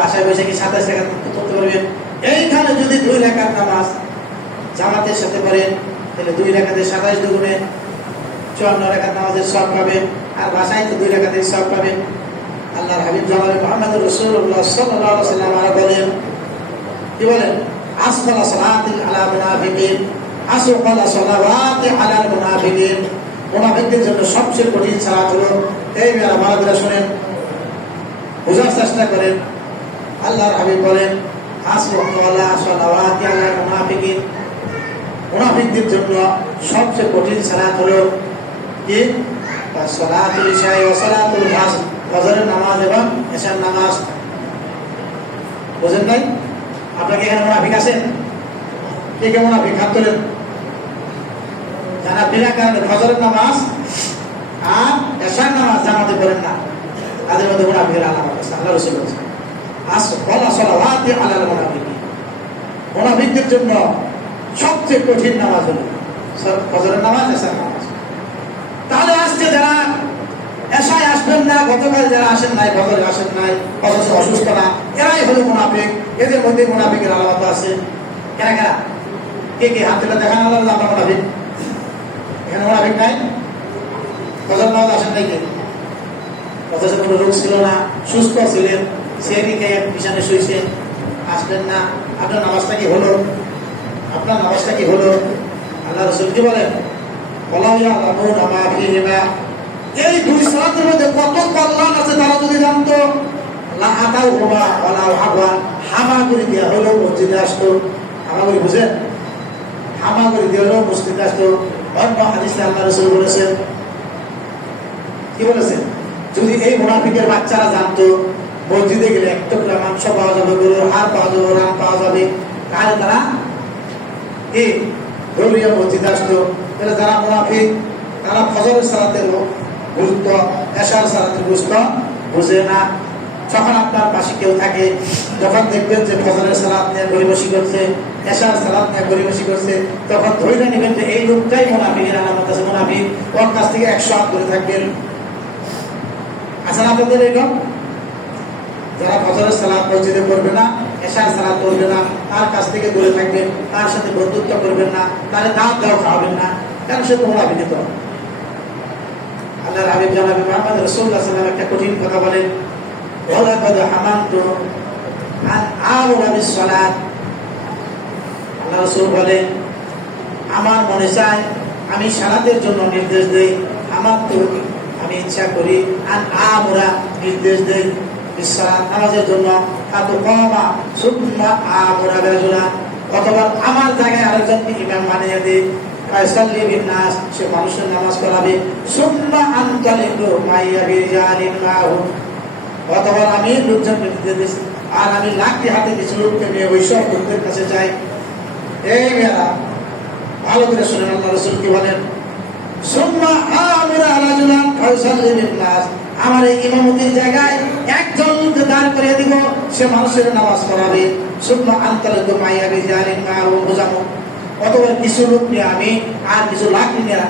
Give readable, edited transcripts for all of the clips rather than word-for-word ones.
বাসায় বসে কি 27 রাকাত করতে পারবেন? এইখানে যদি 2 রাকাত নামাজ জামাতের সাথে পড়েন তাহলে 2 রাকাতে 27 দুগুণে 54 রাকাত নামাজের সওয়াব পাবেন, আর বাসায় তো 2 রাকাতের সওয়াব পাবেন। আল্লাহর হাবিব জনাবে মুহাম্মদুর রাসূলুল্লাহ সাল্লাল্লাহু আলাইহি ওয়াসাল্লাম আর বলেন, কি বলেন? আসফালা সালাতিন আলা মুনাফিকিন আসফালা সালাওয়াতি আলা মুনাফিকিন। মুনাফিকদের জন্য সবচেয়ে কঠিন সালাত হলো, এই মেয়েরা ভালো করে শুনেন, বোঝার চেষ্টা করেন। আল্লাহর হাবিব বলেন আসফালা সালাওয়াতি আলা মুনাফিকিন, মুনাফিকদের জন্য সবচেয়ে কঠিন সালাত হলো কি? সালাতুল ইশা ওয়া সালাতুল ফাজর, ফজরের নামাজ এবং এশার নামাজ। বুঝেন নাই? আপনাকে এখানে মুনাফিক আছেন? কে কে মুনাফিক? হাত তোলেন। যারা বিনা কারণে ফজরের নামাজ আর এশার নামাজ জামাতে পড়েন না, তাদের মধ্যে মুনাফিকের আলামত আছে। আল্লাহ রাসূল বলেছেন আসফালা সালাওয়াতি আলাল মুনাফিকিন, মুনাফিকদের জন্য সবচেয়ে কঠিন নামাজ হলো ফজরের নামাজ, এশার নামাজ। তাহলে আজকে যারা এশায় আসবেন না, গতকাল যারা আসেন নাই, ফজরে আসেন নাই, অথচ অসুস্থ না, এরাই হলো মুনাফিক। এদের মধ্যে মুনাফিকের আলামত আছে। কেনা কেনা কে কে হাত তুলে দেখান, আল্লাহ আপনার মুনাফিক। এখানে মুনাফিক নাই? ফজর নামাজ আসেন নাই কে? অথচ কোনো রোগ ছিল না, সুস্থ ছিলেন, সেহরি খেয়ে বিছানে শুয়েছেন, আসলেন না, আপনার নামাজটা কি হলো? আপনার নামাজটা কি হলো? আল্লাহ রাসূল কি বলেন? এই 2 সালাতের মধ্যে কত কল্যাণ আছে তারা যদি জানতো, হামাগুড়ি দেওয়া হলো মসজিদে আসতো। হামাগুড়ি বুঝেন? হামাগুড়ি দেওয়া হলো মসজিদে আসতো। অন্য হাদিসে আল্লাহ রাসূল বলেছেন, কি বলেছেন? যদি এই মুনাফিকের বাচ্চারা জানতো মসজিদে গেলে 1 টুকরা মাংস পাওয়া যাবে, গরুর হাড় পাওয়া যাবে, রান পাওয়া যাবে, তাহলে তারা এই দৌড়িয়া মসজিদে আসতো। তাহলে যারা মুনাফিক তারা ফজরের সালাতের গুরুত্ব, এশার সালাতের গুরুত্ব বুঝে না। যখন আপনার পাশে কেউ থাকে, যখন দেখবেন যে ফজরের সালাত নিয়ে গরিবসি করছে, এশার সালাত নিয়ে গরিবসি করছে, তখন ধরে নেবেন যে এই লোকটাই মুনাফিকের আলামত আছে, মুনাফিক। ওর কাছ থেকে 100 হাত দূরে থাকবেন। আছেন আপনাদের এরকম? যারা ফজরের সালাত মসজিদে পড়বে না, এশার সালাত পড়বে না, তার কাছ থেকে দূরে থাকবেন, তার সাথে বন্ধুত্ব করবেন না, তাহলে দাঁত দেওয়া খাওয়াবেন না, কেন? সে তো মুনাফিক। আল্লাহর হাবিব জনাবে মুহাম্মদ রাসূলুল্লাহ সাল্লাল্লাহু আলাইহি ওয়াসাল্লাম একটা কঠিন কথা বলেন, ওয়ালাকাদ হামামতু আন আমুরা বিস সালাত। আল্লাহ রাসূল বলেন, আমার মনে চায় আমি সালাতের জন্য নির্দেশ দেই, আমি ইচ্ছা করি, আন আমুরা নির্দেশ দেই বিস সালাত, নামাজের জন্য, ফাতুকামা সুম্মা আমুরা রাজুলা, অথবা আমার জায়গায় আরেকজনকে ইমাম বানিয়ে দেই, ফায়সাল্লি বিন নাস, সে মানুষের নামাজ পড়াবে, সুম্মা আনতালিকু মাইয়া বিরিজালিন মাহু, অথবা আমি লোকজন নির্দেশ দিই আর আমি লাঠি হাতে কিছু লোককে নিয়ে ওই সব লোকদের কাছে যাই। এই মেয়েরা ভালো করে শুনেন, আল্লাহ রাসূল কি বলেন? সুম্মা আমুরা রাজুলান ফায়সাল্লি বিন নাস, আমার এই ইমামতির জায়গায় একজনকে দাঁড় করিয়ে দিব, সে মানুষের নামাজ পড়াবে, সুম্মা আনতালিকু মাইয়া বিরিজালিন মাহু, বোঝাবো। অথবা কিছু লোক নিয়ে আমি আর কিছু লাঠি নিয়ে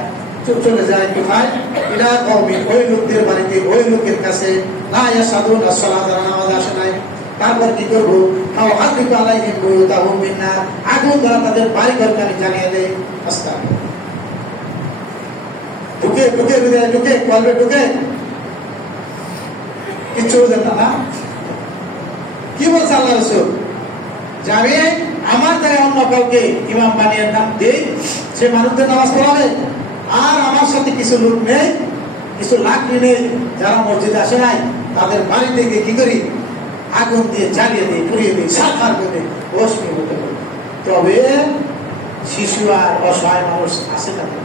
চলে যায় কোথায়? ইলা কওমিন, ওই লোকদের বাড়িতে, ওই লোকের কাছে, লা ইয়াসাদুনা সালাত, নামাজ আসে নাই। তারপর কি করবো? হাও হাদিকু আলাইহিম বুয়ুতাহুম মিন নার, আগুন দ্বারা তাদের বাড়ি ঘরকে আমি জ্বালিয়ে দেই। আস্তাগফিরুল্লাহ। ঢুকে ঢুকে ঢুকে কলবে ঢুকে কিচ্ছু বুঝেন না, না? কি বলছে আল্লাহ রাসূল? যে আমি আমার জায়গায় অন্য কাউকে ইমাম বানিয়ে নাম দেই, সে মানুষদের নামাজ পড়াবে, আর আমার সাথে কিছু লোক নেই, কিছু লাঠি নেই, যারা মসজিদে আসে নাই, তাদের বাড়িতে গিয়ে কি করি? আগুন দিয়ে জ্বালিয়ে দিই, পুড়িয়ে দিই, সারখার করে দিই, রশ্মি হতে পারে। তবে শিশু আর অসহায় মানুষ আছে তাদের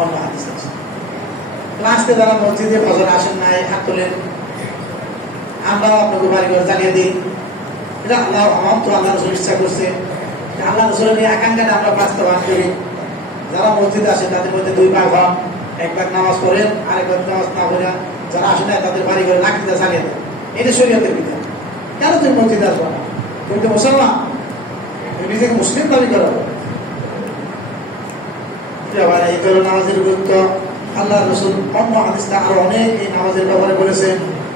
অন্য হাদিস আছে। লাস্টে যারা মসজিদে ফজর আসেন নাই, হাত তোলেন, আমরাও আপনাকে বাড়ি ঘর জ্বালিয়ে দিই। এটা আল্লাহ আমার তো আল্লাহ রাসূল ইচ্ছা করছে, আল্লাহ রাসূলের এই আকাঙ্ক্ষাটা আমরা বাস্তবায়ন করি। যারা মসজিদে আসে তাদের মধ্যে 2 ভাগ হন, 1 ভাগ নামাজ পড়েন, আরেক ভাগ নামাজ না পড়ে যারা আসে না তাদের বাড়ি ঘরে লাঠিতে জ্বালিয়ে দেয়। এটা শরীয়তের বিধান। কেন তুমি মসজিদে আসবো না? তুমি তো মুসলমান, তুমি নিজেকে মুসলিম দাবি করো। এই নামাজের গুরুত্ব আল্লাহ রাসূল অন্য হাদিসে আরো অনেক এই নামাজের ব্যাপারে বলেছেন।